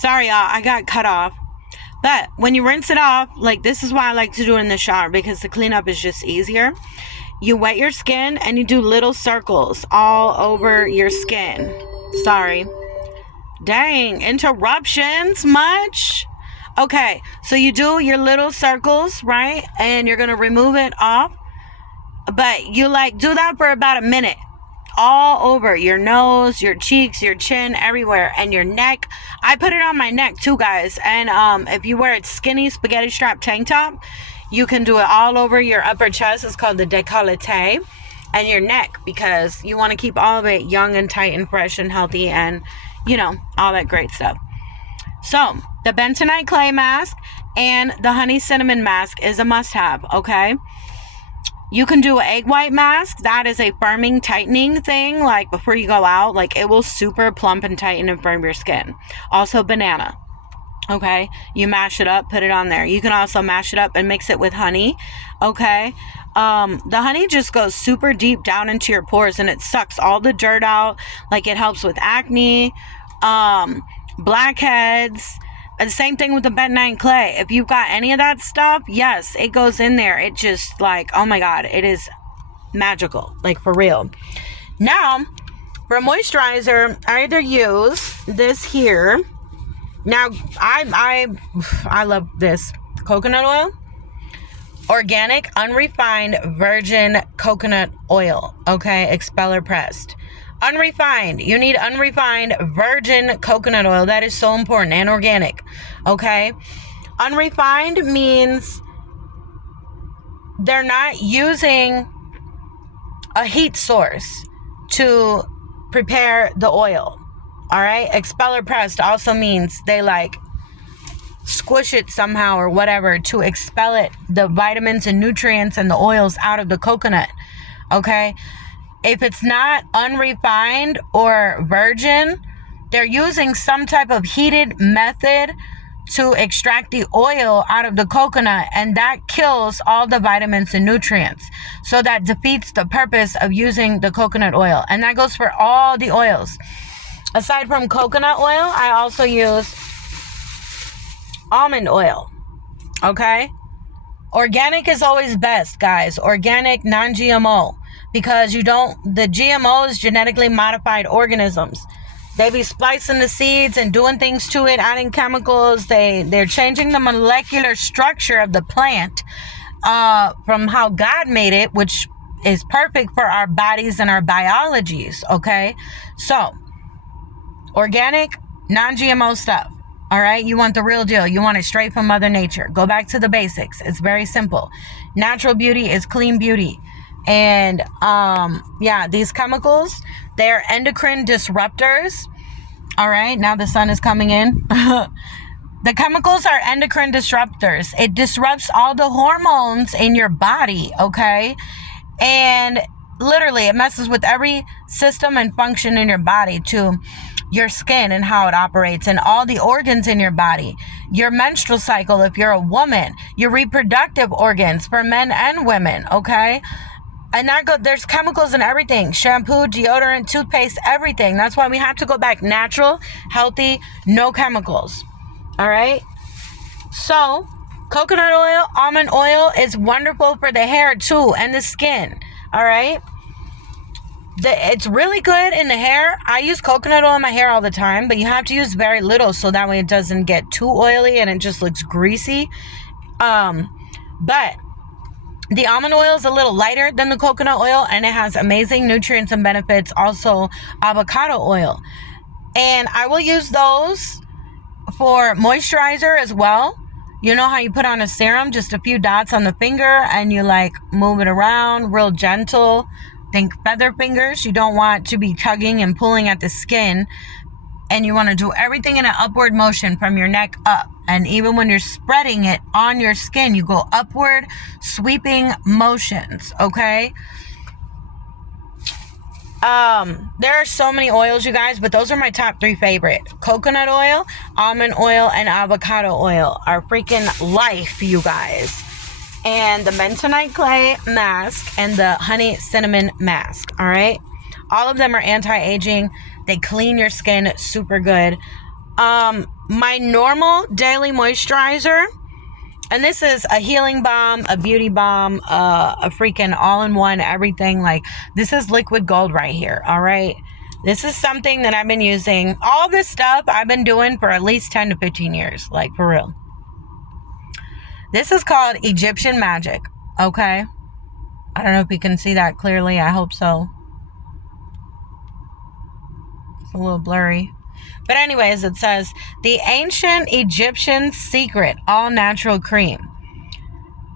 Sorry, y'all, I got cut off. But when you rinse it off, like, this is why I like to do it in the shower, because the cleanup is just easier. You wet your skin and you do little circles all over your skin. Sorry. Dang, interruptions much? Okay, so you do your little circles, right? And you're going to remove it off. But you like do that for about a minute. All over your nose, your cheeks, your chin, everywhere, and your neck. I put it on my neck too, guys. And if you wear a skinny spaghetti strap tank top, you can do it all over your upper chest. It's called the décolleté. And your neck, because you want to keep all of it young and tight and fresh and healthy and, you know, all that great stuff. So the bentonite clay mask and the honey cinnamon mask is a must-have, okay? You can do an egg white mask. That is a firming, tightening thing, like before you go out. Like, it will super plump and tighten and firm your skin. Also banana, okay? You mash it up, put it on there. You can also mash it up and mix it with honey, okay? The honey just goes super deep down into your pores and it sucks all the dirt out. Like, it helps with acne, blackheads. And same thing with the bentonite clay. If you've got any of that stuff, yes, it goes in there. It just, like, oh my God, it is magical, like, for real. Now, for moisturizer, I either use this here. Now, I love this coconut oil. Organic, unrefined, virgin coconut oil, okay? Expeller pressed. Unrefined. You need unrefined virgin coconut oil. That is so important. And organic. Okay? Unrefined means they're not using a heat source to prepare the oil. Alright? Expeller pressed also means they like squish it somehow or whatever to expel it, the vitamins and nutrients and the oils out of the coconut. Okay? If it's not unrefined or virgin, they're using some type of heated method to extract the oil out of the coconut, and that kills all the vitamins and nutrients. So that defeats the purpose of using the coconut oil. And that goes for all the oils. Aside from coconut oil, I also use almond oil. Okay? Organic is always best, guys. Organic, non-GMO. Because the GMOs, genetically modified organisms, they be splicing the seeds and doing things to it, adding chemicals. They're changing the molecular structure of the plant from how God made it, which is perfect for our bodies and our biologies, okay? So, organic, non-GMO stuff, all right? You want the real deal. You want it straight from Mother Nature. Go back to the basics. It's very simple. Natural beauty is clean beauty. And, these chemicals, they're endocrine disruptors. All right. Now the sun is coming in. The chemicals are endocrine disruptors. It disrupts all the hormones in your body. Okay. And literally it messes with every system and function in your body too. Your skin and how it operates and all the organs in your body, your menstrual cycle if you're a woman, your reproductive organs for men and women. Okay. And there's chemicals in everything. Shampoo, deodorant, toothpaste, everything. That's why we have to go back natural, healthy, no chemicals. All right? So, coconut oil, almond oil is wonderful for the hair too and the skin. All right? It's really good in the hair. I use coconut oil in my hair all the time, but you have to use very little so that way it doesn't get too oily and it just looks greasy. But the almond oil is a little lighter than the coconut oil and it has amazing nutrients and benefits. Also, avocado oil. And I will use those for moisturizer as well. You know how you put on a serum, just a few dots on the finger and you like move it around real gentle. Think feather fingers. You don't want to be tugging and pulling at the skin. And you want to do everything in an upward motion from your neck up. And even when you're spreading it on your skin, you go upward, sweeping motions, okay? There are so many oils, you guys, but those are my top 3 favorite. Coconut oil, almond oil, and avocado oil are freaking life, you guys. And the bentonite clay mask and the honey cinnamon mask, all right? All of them are anti-aging. They clean your skin super good. My normal daily moisturizer, and this is a healing balm, a beauty balm, a freaking all-in-one everything. Like, this is liquid gold right here, all right? This is something that I've been using. All this stuff I've been doing for at least 10 to 15 years, like, for real. This is called Egyptian Magic, okay? I don't know if you can see that clearly. I hope so. It's a little blurry. But anyways, it says, the ancient Egyptian secret all-natural cream.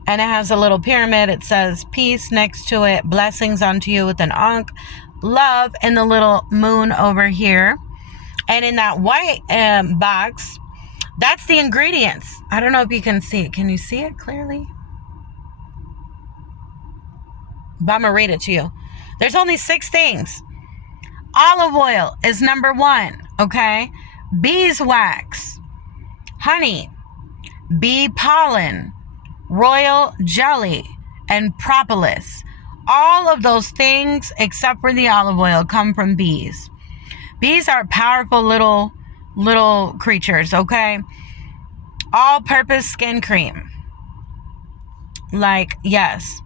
And it has a little pyramid. It says, peace next to it. Blessings unto you with an ankh. Love in the little moon over here. And in that white box, that's the ingredients. I don't know if you can see it. Can you see it clearly? But I'm going to read it to you. There's only 6 things. Olive oil is number 1. Okay, beeswax, honey, bee pollen, royal jelly, and propolis. All of those things, except for the olive oil, come from bees. Bees are powerful little creatures, okay? All-purpose skin cream. Like, yes.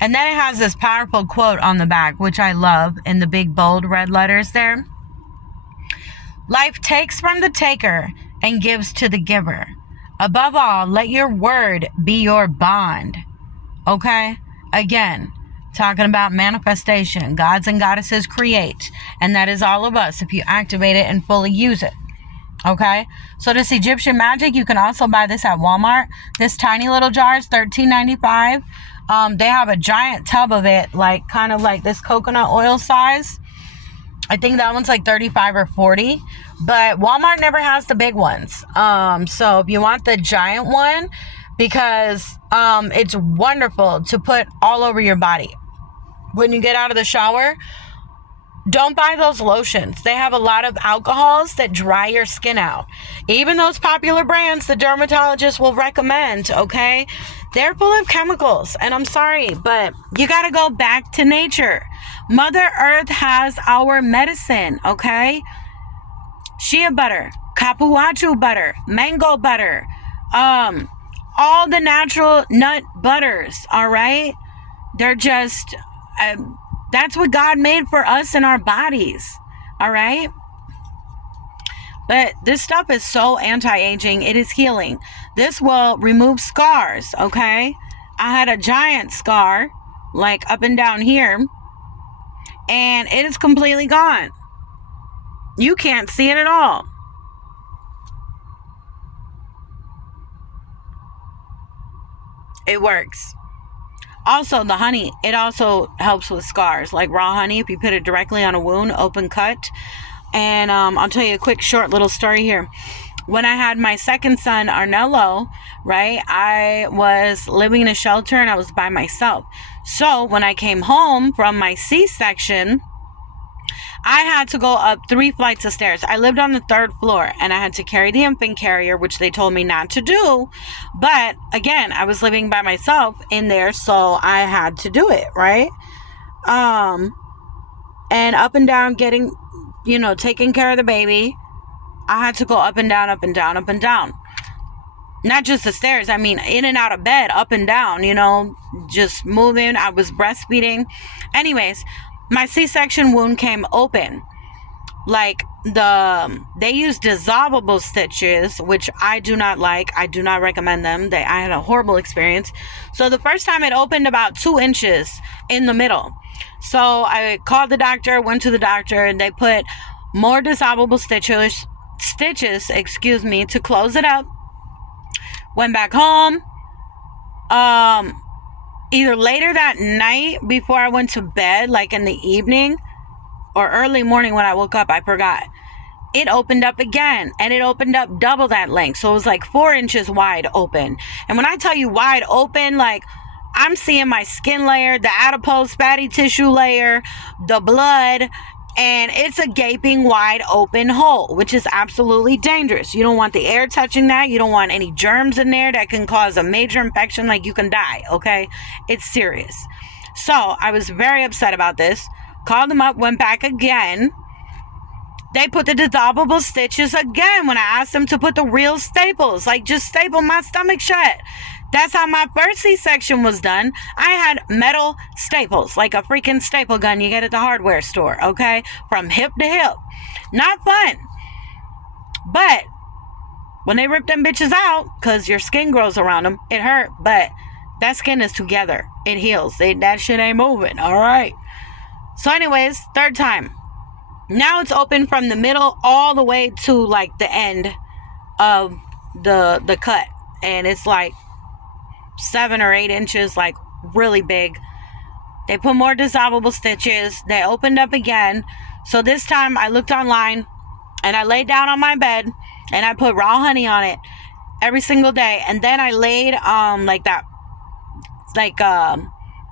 And then it has this powerful quote on the back, which I love, in the big bold red letters there. Life takes from the taker and gives to the giver. Above all, let your word be your bond. Okay? Again, talking about manifestation. Gods and goddesses create. And that is all of us if you activate it and fully use it. Okay? So this Egyptian Magic, you can also buy this at Walmart. This tiny little jar is $13.95. They have a giant tub of it, like kind of like this coconut oil size. I think that one's like 35 or 40, but Walmart never has the big ones. So if you want the giant one, because it's wonderful to put all over your body. When you get out of the shower, don't buy those lotions. They have a lot of alcohols that dry your skin out. Even those popular brands the dermatologist will recommend, okay? They're full of chemicals, and I'm sorry, but you got to go back to nature. Mother Earth has our medicine, okay? Shea butter, capuachu butter, mango butter, all the natural nut butters, all right? They're just, that's what God made for us in our bodies, all right? But this stuff is so anti-aging. It is healing. This will remove scars, okay? I had a giant scar, like up and down here, and it is completely gone. You can't see it at all. It works. Also, the honey, it also helps with scars. Like raw honey, if you put it directly on a wound, open cut. And I'll tell you a quick, short little story here. When I had my second son, Arnello, right, I was living in a shelter and I was by myself. So when I came home from my C-section, I had to go up 3 flights of stairs. I lived on the 3rd floor and I had to carry the infant carrier, which they told me not to do. But again, I was living by myself in there, so I had to do it, right? And up and down getting, taking care of the baby. I had to go up and down, up and down, up and down. Not just the stairs. I mean, in and out of bed, up and down, just moving. I was breastfeeding. Anyways, my C-section wound came open. Like, they use dissolvable stitches, which I do not like. I do not recommend them. I had a horrible experience. So the first time it opened about 2 inches in the middle. So I called the doctor, went to the doctor, and they put more dissolvable stitches, to close it up. Went back home. Either later that night before I went to bed, like in the evening, or early morning when I woke up, I forgot. It opened up again, and it opened up double that length. So it was like 4 inches wide open. And when I tell you wide open, like, I'm seeing my skin layer, the adipose fatty tissue layer, the blood, and it's a gaping wide open hole, which is absolutely dangerous. You don't want the air touching that. You don't want any germs in there that can cause a major infection, like you can die, okay? It's serious. So I was very upset about this. Called them up, went back again. they put the dissolvable stitches again when I asked them to put the real staples. Like, just staple my stomach shut. That's how my first C-section was done. I had metal staples, like a freaking staple gun you get at the hardware store, okay? From hip to hip. Not fun. But when they rip them bitches out, because your skin grows around them, it hurt, but that skin is together. It heals. That shit ain't moving, all right? So anyways, third time. Now it's open from the middle all the way to like the end of the cut. And it's like 7 or 8 inches, like really big. They put more dissolvable stitches. They opened up again. So this time I looked online and I laid down on my bed and I put raw honey on it every single day. And then I laid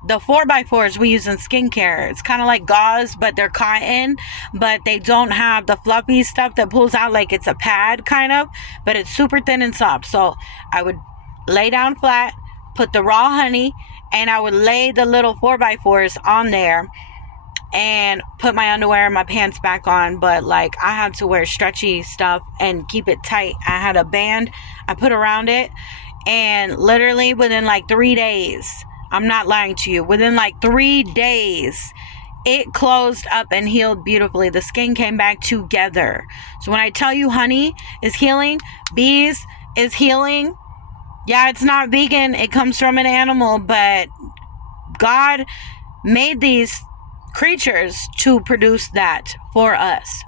the 4x4s we use in skincare. It's kind of like gauze, but they're cotton, but they don't have the fluffy stuff that pulls out like it's a pad kind of, but it's super thin and soft. So I would lay down flat, put the raw honey, and I would lay the little 4x4s on there and put my underwear and my pants back on. But like, I had to wear stretchy stuff and keep it tight. I had a band I put around it, and literally within like 3 days, I'm not lying to you, within like 3 days, it closed up and healed beautifully. The skin came back together. So when I tell you honey is healing, bees is healing, yeah, it's not vegan. It comes from an animal, but God made these creatures to produce that for us.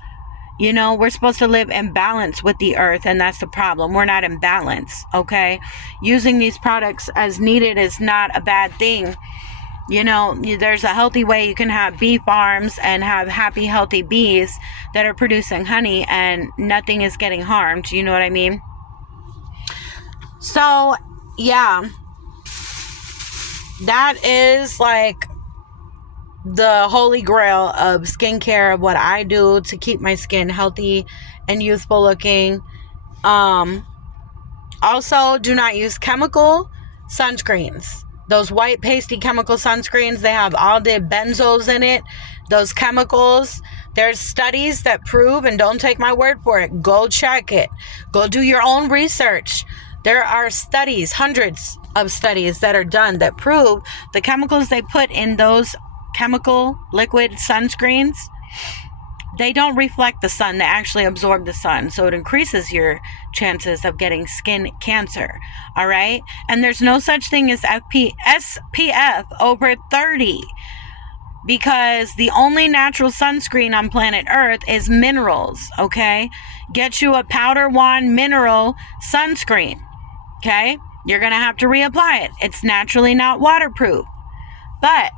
You know, we're supposed to live in balance with the earth, and that's the problem. We're not in balance, okay? Using these products as needed is not a bad thing. You know, there's a healthy way you can have bee farms and have happy, healthy bees that are producing honey and nothing is getting harmed. You know what I mean? So, yeah. That is like the holy grail of skincare, of what I do to keep my skin healthy and youthful looking. Also, do not use chemical sunscreens. Those white pasty chemical sunscreens, they have all the benzos in it. Those chemicals, there's studies that prove, and don't take my word for it, go check it. Go do your own research. There are studies, hundreds of studies that are done that prove the chemicals they put in those chemical liquid sunscreens, they don't reflect the sun. They actually absorb the sun. So it increases your chances of getting skin cancer. All right. And there's no such thing as SPF over 30, because the only natural sunscreen on planet Earth is minerals. Okay. Get you a powder wand mineral sunscreen. Okay. You're going to have to reapply it. It's naturally not waterproof, but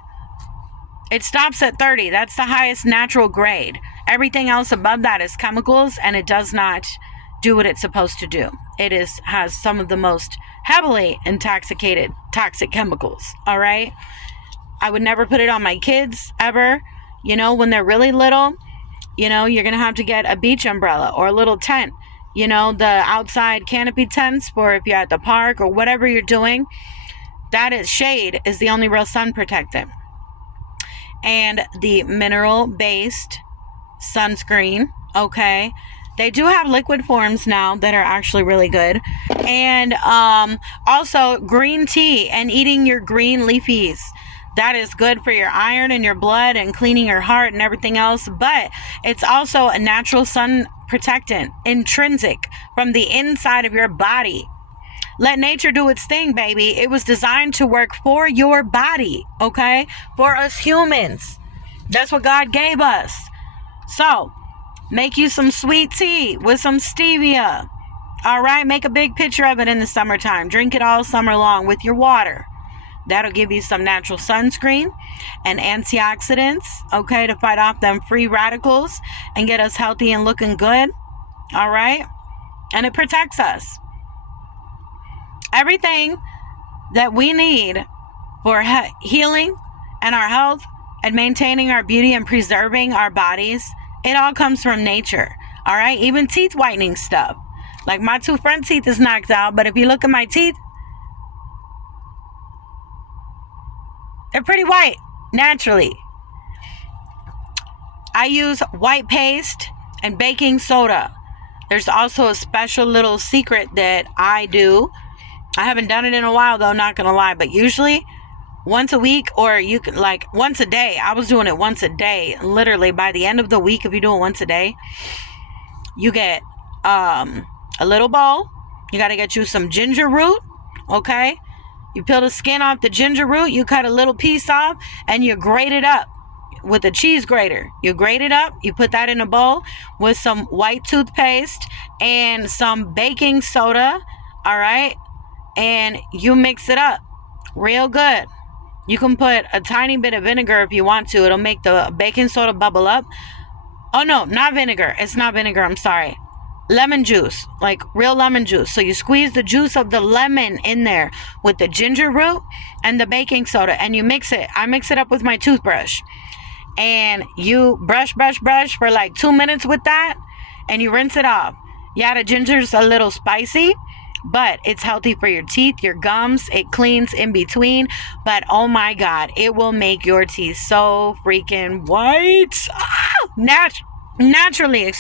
it stops at 30. That's the highest natural grade. Everything else above that is chemicals, and it does not do what it's supposed to do. It has some of the most heavily intoxicated toxic chemicals. All right. I would never put it on my kids ever. You know, when they're really little, you know, you're going to have to get a beach umbrella or a little tent. You know, the outside canopy tents for if you're at the park or whatever you're doing. That is shade is the only real sun protectant. And the mineral-based sunscreen, okay? They do have liquid forms now that are actually really good. And also green tea and eating your green leafies. That is good for your iron and your blood and cleaning your heart and everything else. But it's also a natural sun protectant, intrinsic from the inside of your body. Let nature do its thing, baby. It was designed to work for your body, okay? For us humans. That's what God gave us. So, make you some sweet tea with some stevia. All right? Make a big picture of it in the summertime. Drink it all summer long with your water. That'll give you some natural sunscreen and antioxidants, okay, to fight off them free radicals and get us healthy and looking good. All right? And it protects us. Everything that we need for healing and our health and maintaining our beauty and preserving our bodies, it all comes from nature. All right? Even teeth whitening stuff. Like my 2 front teeth is knocked out, but if you look at my teeth, they're pretty white naturally. I use white paste and baking soda. There's also a special little secret that I do. I haven't done it in a while though, not gonna lie, but usually once a week, or you can like once a day. I was doing it once a day. Literally by the end of the week, if you do it once a day, you get a little bowl. You got to get you some ginger root. Okay, you peel the skin off the ginger root, you cut a little piece off, and you grate it up with a cheese grater. You grate it up, you put that in a bowl with some white toothpaste and some baking soda. All right, and you mix it up real good. You can put a tiny bit of vinegar if you want to. It'll make the baking soda bubble up. Oh no, not vinegar. It's not vinegar, I'm sorry. Lemon juice, like real lemon juice. So you squeeze the juice of the lemon in there with the ginger root and the baking soda, and you mix it. I mix it up with my toothbrush. And you brush for like 2 minutes with that, and you rinse it off. Yeah, the ginger's a little spicy, but it's healthy for your teeth, your gums. It cleans in between. But oh my God, it will make your teeth so freaking white. Naturally.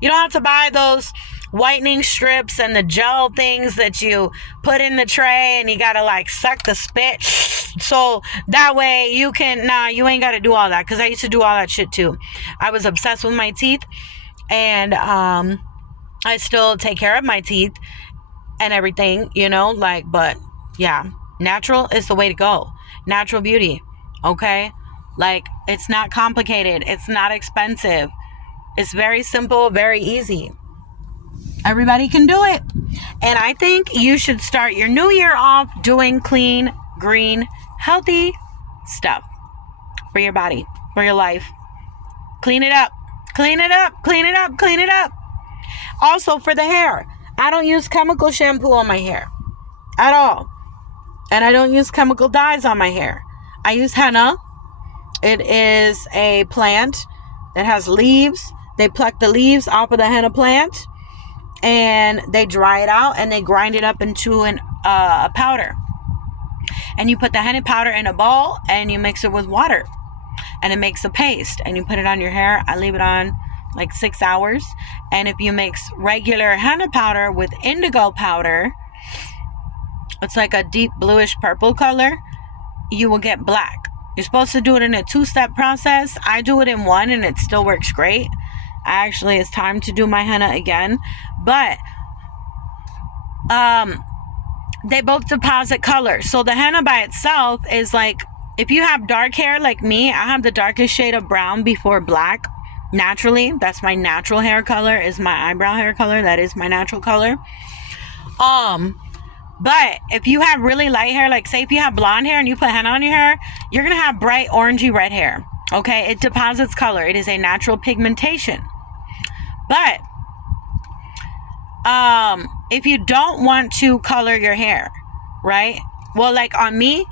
You don't have to buy those whitening strips and the gel things that you put in the tray and you gotta like suck the spit so that way you can. You ain't gotta do all that, because I used to do all that shit too. I was obsessed with my teeth, and I still take care of my teeth and everything, but yeah, natural is the way to go. Natural beauty. Okay, like, it's not complicated, it's not expensive, it's very simple, very easy. Everybody can do it. And I think you should start your new year off doing clean, green, healthy stuff for your body, for your life. Clean it up. Also, for the hair, I don't use chemical shampoo on my hair at all. And I don't use chemical dyes on my hair. I use henna. It is a plant that has leaves. They pluck the leaves off of the henna plant, and they dry it out, and they grind it up into a powder. And you put the henna powder in a bowl, and you mix it with water, and it makes a paste, and you put it on your hair. I leave it on like 6 hours. And if you mix regular henna powder with indigo powder, it's like a deep bluish purple color, you will get black. You're supposed to do it in a 2-step process. I do it in one, and it still works great. Actually, it's time to do my henna again. But they both deposit color. So the henna by itself is like, if you have dark hair like me, I have the darkest shade of brown before black. Naturally, that's my natural hair color, is my eyebrow hair color. That is my natural color. But if you have really light hair, like say if you have blonde hair and you put henna on your hair, you're going to have bright orangey red hair. Okay, it deposits color. It is a natural pigmentation. But if you don't want to color your hair, right? Well, like on me,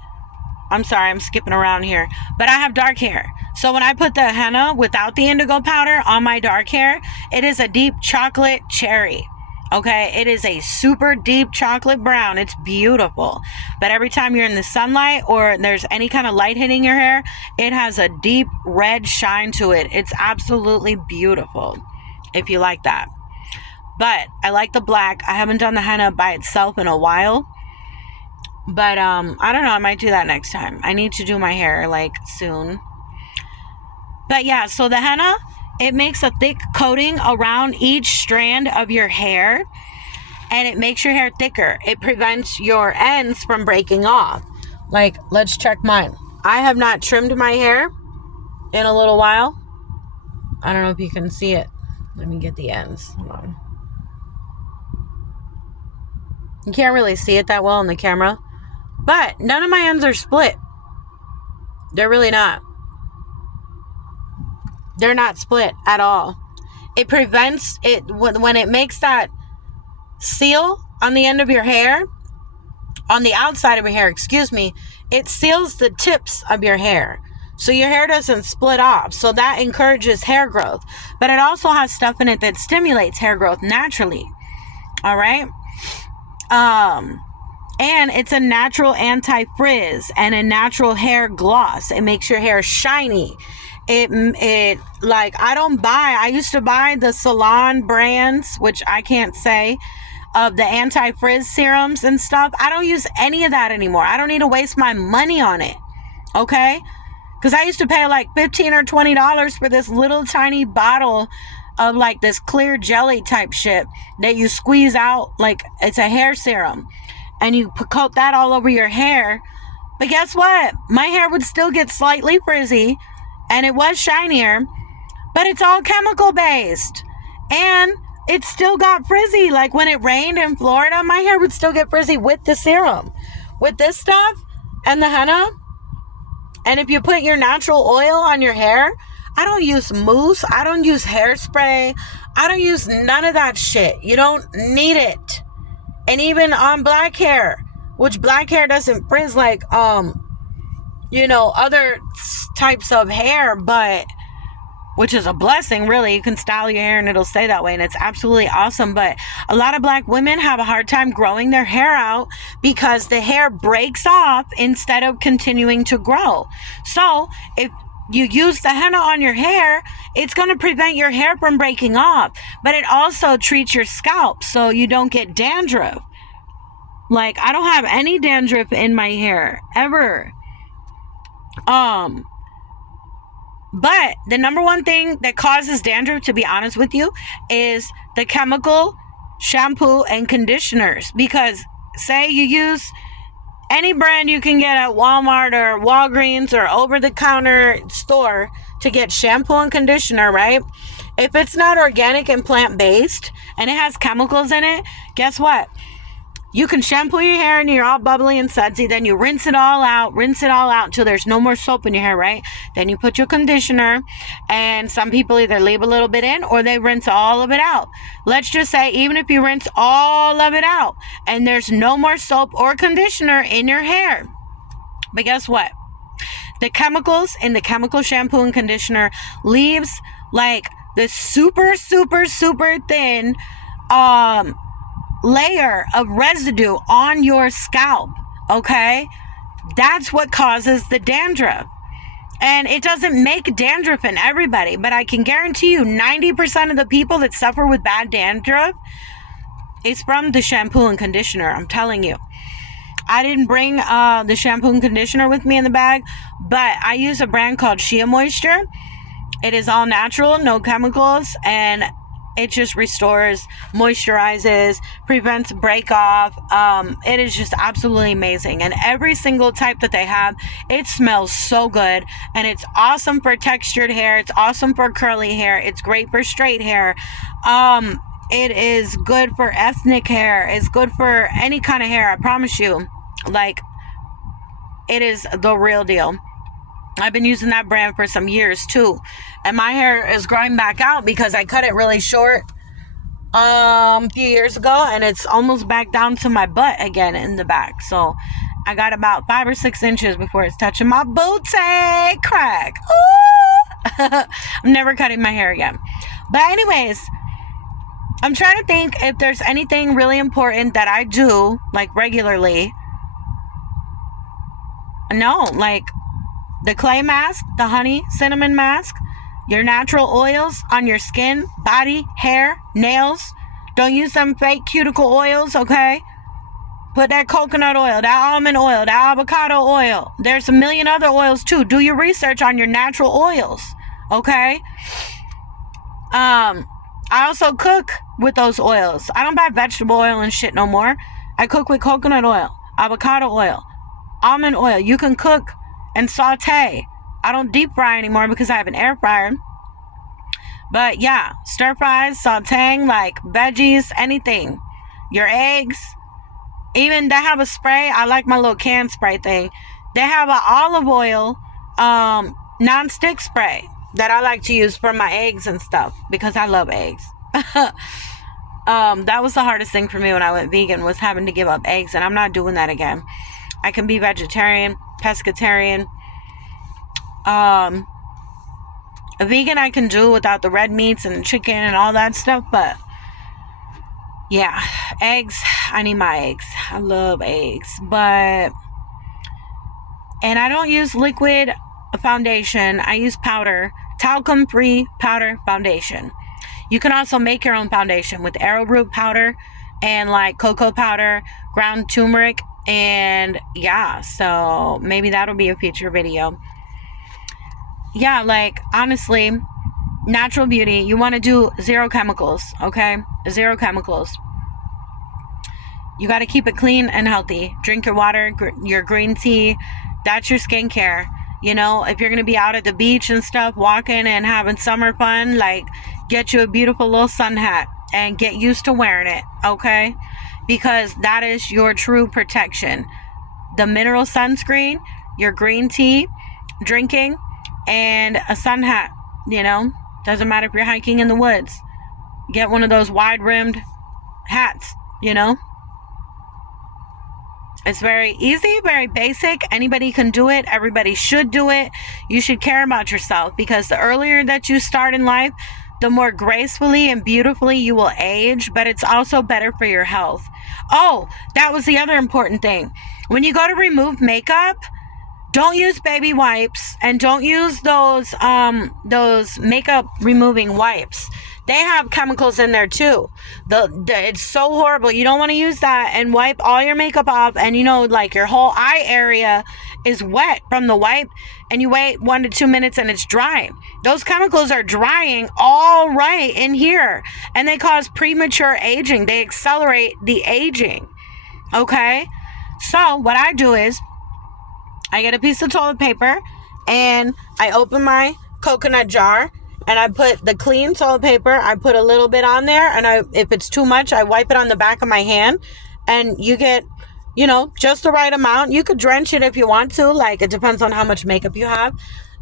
I'm sorry, I'm skipping around here, but I have dark hair. So when I put the henna without the indigo powder on my dark hair, it is a deep chocolate cherry. Okay, it is a super deep chocolate brown. It's beautiful. But every time you're in the sunlight or there's any kind of light hitting your hair, it has a deep red shine to it. It's absolutely beautiful if you like that. But I like the black. I haven't done the henna by itself in a while. But I don't know, I might do that next time. I need to do my hair like soon. But yeah, so the henna, it makes a thick coating around each strand of your hair, and it makes your hair thicker. It prevents your ends from breaking off. Like, let's check mine. I have not trimmed my hair in a little while. I don't know if you can see it. Let me get the ends. Hold on. You can't really see it that well on the camera, but none of my ends are split. They're really not. They're not split at all. It prevents it when it makes that seal on the end of your hair, on the outside of your hair, it seals the tips of your hair. So your hair doesn't split off. So that encourages hair growth. But it also has stuff in it that stimulates hair growth naturally. All right. And it's a natural anti-frizz and a natural hair gloss. It makes your hair shiny. it like, I used to buy the Salon brands, which I can't say, of the anti-frizz serums and stuff. I don't use any of that anymore. I don't need to waste my money on it. Okay? Because I used to pay like $15 or $20 for this little tiny bottle of like this clear jelly type shit that you squeeze out like it's a hair serum, and you coat that all over your hair. But guess what? My hair would still get slightly frizzy, and it was shinier, but it's all chemical based, and it still got frizzy. Like when it rained in Florida, my hair would still get frizzy with the serum. With this stuff and the henna, and if you put your natural oil on your hair, I don't use mousse, I don't use hairspray, I don't use none of that shit. You don't need it. And even on black hair, which black hair doesn't frizz like other types of hair, but which is a blessing, really. You can style your hair and it'll stay that way, and it's absolutely awesome. But a lot of black women have a hard time growing their hair out because the hair breaks off instead of continuing to grow. So if you use the henna on your hair, it's going to prevent your hair from breaking off, but it also treats your scalp so you don't get dandruff. Like, I don't have any dandruff in my hair ever. But the number one thing that causes dandruff, to be honest with you, is the chemical shampoo and conditioners. Because say you use any brand you can get at Walmart or Walgreens or over-the-counter store to get shampoo and conditioner, right? If it's not organic and plant-based and it has chemicals in it, guess what? You can shampoo your hair and you're all bubbly and sudsy. Then you rinse it all out until there's no more soap in your hair, right? Then you put your conditioner, and some people either leave a little bit in or they rinse all of it out. Let's just say even if you rinse all of it out and there's no more soap or conditioner in your hair, but guess what? The chemicals in the chemical shampoo and conditioner leaves like this super, super, super thin layer of residue on your scalp. Okay, that's what causes the dandruff. And it doesn't make dandruff in everybody, but I can guarantee you 90% of the people that suffer with bad dandruff, it's from the shampoo and conditioner. I'm telling you. I didn't bring the shampoo and conditioner with me in the bag, but I use a brand called Shea Moisture. It is all natural, no chemicals, and it just restores, moisturizes, prevents break off. It is just absolutely amazing. And every single type that they have, it smells so good. And it's awesome for textured hair. It's awesome for curly hair. It's great for straight hair. It is good for ethnic hair. It's good for any kind of hair. I promise you. Like, it is the real deal. I've been using that brand for some years too, and my hair is growing back out because I cut it really short a few years ago, and it's almost back down to my butt again in the back. So I got about 5 or 6 inches before it's touching my booty crack. I'm never cutting my hair again. But anyways, I'm trying to think if there's anything really important that I do like regularly. No, like the clay mask, the honey cinnamon mask, your natural oils on your skin, body, hair, nails. Don't use them fake cuticle oils, okay? Put that coconut oil, that almond oil, that avocado oil. There's a million other oils too. Do your research on your natural oils, okay? I also cook with those oils. I don't buy vegetable oil and shit no more. I cook with coconut oil, avocado oil, almond oil. You can cook and saute. I don't deep fry anymore because I have an air fryer. But yeah, stir fries, sauteing, like veggies, anything. Your eggs. Even they have a spray. I like my little can spray thing. They have an olive oil non-stick spray that I like to use for my eggs and stuff because I love eggs. That was the hardest thing for me when I went vegan, was having to give up eggs, and I'm not doing that again. I can be vegetarian, pescatarian. A vegan I can do without the red meats and chicken and all that stuff, but yeah, eggs, I need my eggs. I love eggs, and I don't use liquid foundation. I use powder, talcum-free powder foundation. You can also make your own foundation with arrowroot powder and like cocoa powder, ground turmeric, and yeah, so maybe that'll be a future video. Yeah, like honestly, natural beauty, you want to do zero chemicals, okay? Zero chemicals. You got to keep it clean and healthy. Drink your water, your green tea. That's your skincare. You know, if you're going to be out at the beach and stuff, walking and having summer fun, like get you a beautiful little sun hat and get used to wearing it, okay? Because that is your true protection. The mineral sunscreen, your green tea, drinking, and a sun hat, you know? Doesn't matter if you're hiking in the woods. Get one of those wide-rimmed hats, you know? It's very easy, very basic. Anybody can do it. Everybody should do it. You should care about yourself, because the earlier that you start in life, the more gracefully and beautifully you will age, but it's also better for your health. Oh, that was the other important thing. When you go to remove makeup, don't use baby wipes, and don't use those makeup removing wipes. They have chemicals in there too. It's so horrible. You don't want to use that and wipe all your makeup off, and you know, like your whole eye area is wet from the wipe, and you wait 1 to 2 minutes and it's dry. Those chemicals are drying all right in here, and they cause premature aging. They accelerate the aging. Okay? So what I do is I get a piece of toilet paper and I open my coconut jar, and I put the clean toilet paper, I put a little bit on there, and if it's too much, I wipe it on the back of my hand, and you get, you know, just the right amount. You could drench it if you want to, like it depends on how much makeup you have,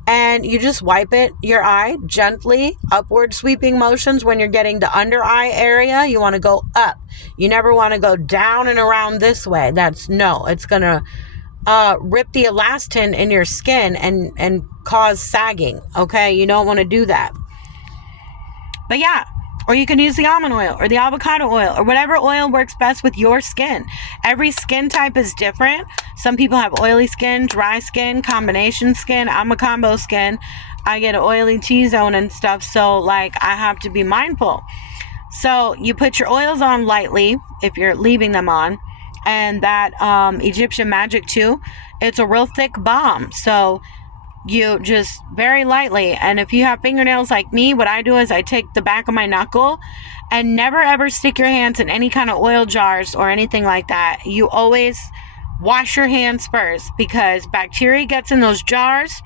and you just wipe it, your eye, gently, upward sweeping motions. When you're getting the under eye area, you want to go up. You never want to go down and around this way. It's gonna rip the elastin in your skin and cause sagging. Okay, you don't want to do that. But yeah, or you can use the almond oil or the avocado oil or whatever oil works best with your skin. Every skin type is different. Some people have oily skin, dry skin, combination skin. I'm a combo skin. I get an oily T-zone and stuff, so like I have to be mindful. So you put your oils on lightly if you're leaving them on. And that Egyptian magic too, it's a real thick balm, so you just very lightly. And if you have fingernails like me, what I do is I take the back of my knuckle, and never ever stick your hands in any kind of oil jars or anything like that. You always wash your hands first, because bacteria gets in those jars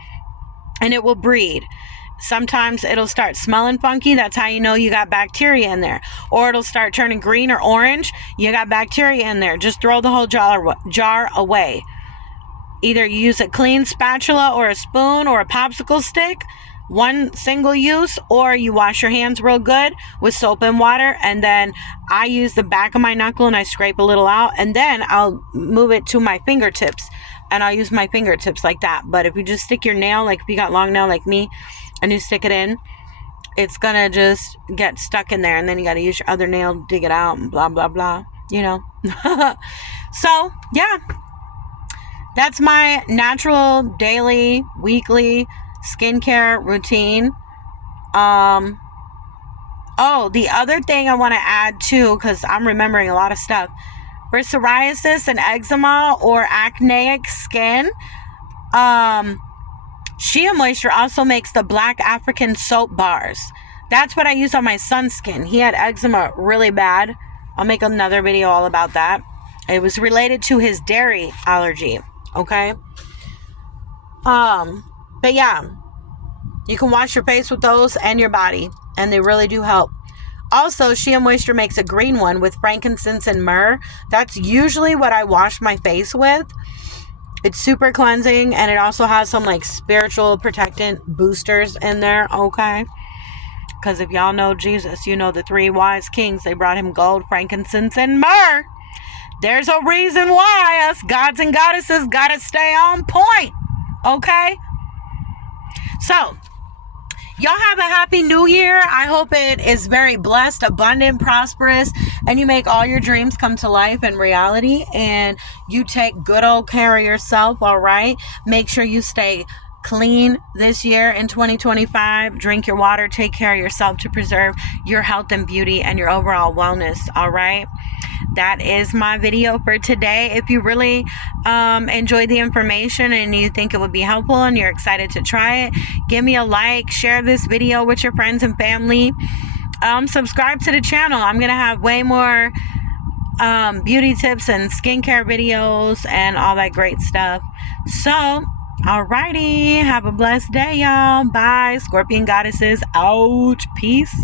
and it will breed. Sometimes it'll start smelling funky. That's how you know you got bacteria in there. Or it'll start turning green or orange. You got bacteria in there. Just throw the whole jar away. Either you use a clean spatula or a spoon or a popsicle stick, one single use, or you wash your hands real good with soap and water, and then I use the back of my knuckle and I scrape a little out, and then I'll move it to my fingertips, and I'll use my fingertips like that. But if you just stick your nail, like if you got long nail like me, and you stick it in, it's gonna just get stuck in there, and then you gotta use your other nail to dig it out, and blah blah blah, you know. So yeah, that's my natural daily, weekly skincare routine. Oh, the other thing I want to add too, because I'm remembering a lot of stuff, for psoriasis and eczema or acneic skin, Shea Moisture also makes the Black African soap bars. That's what I use on my son's skin. He had eczema really bad. I'll make another video all about that. It was related to his dairy allergy. Okay? But yeah, you can wash your face with those and your body, and they really do help. Also, Shea Moisture makes a green one with frankincense and myrrh. That's usually what I wash my face with. It's super cleansing, and it also has some like spiritual protectant boosters in there, okay? Because if y'all know Jesus, you know the 3 wise kings, they brought him gold, frankincense, and myrrh. There's a reason why us gods and goddesses gotta stay on point, okay? So, y'all have a happy new year. I hope it is very blessed, abundant, prosperous, and you make all your dreams come to life and reality, and you take good old care of yourself, all right? Make sure you stay clean this year in 2025. Drink your water, take care of yourself to preserve your health and beauty and your overall wellness. All right. That is my video for today. If you really enjoyed the information and you think it would be helpful and you're excited to try it, give me a like, share this video with your friends and family. Subscribe to the channel. I'm going to have way more beauty tips and skincare videos and all that great stuff. So, alrighty. Have a blessed day, y'all. Bye. Scorpion Goddesses out. Peace.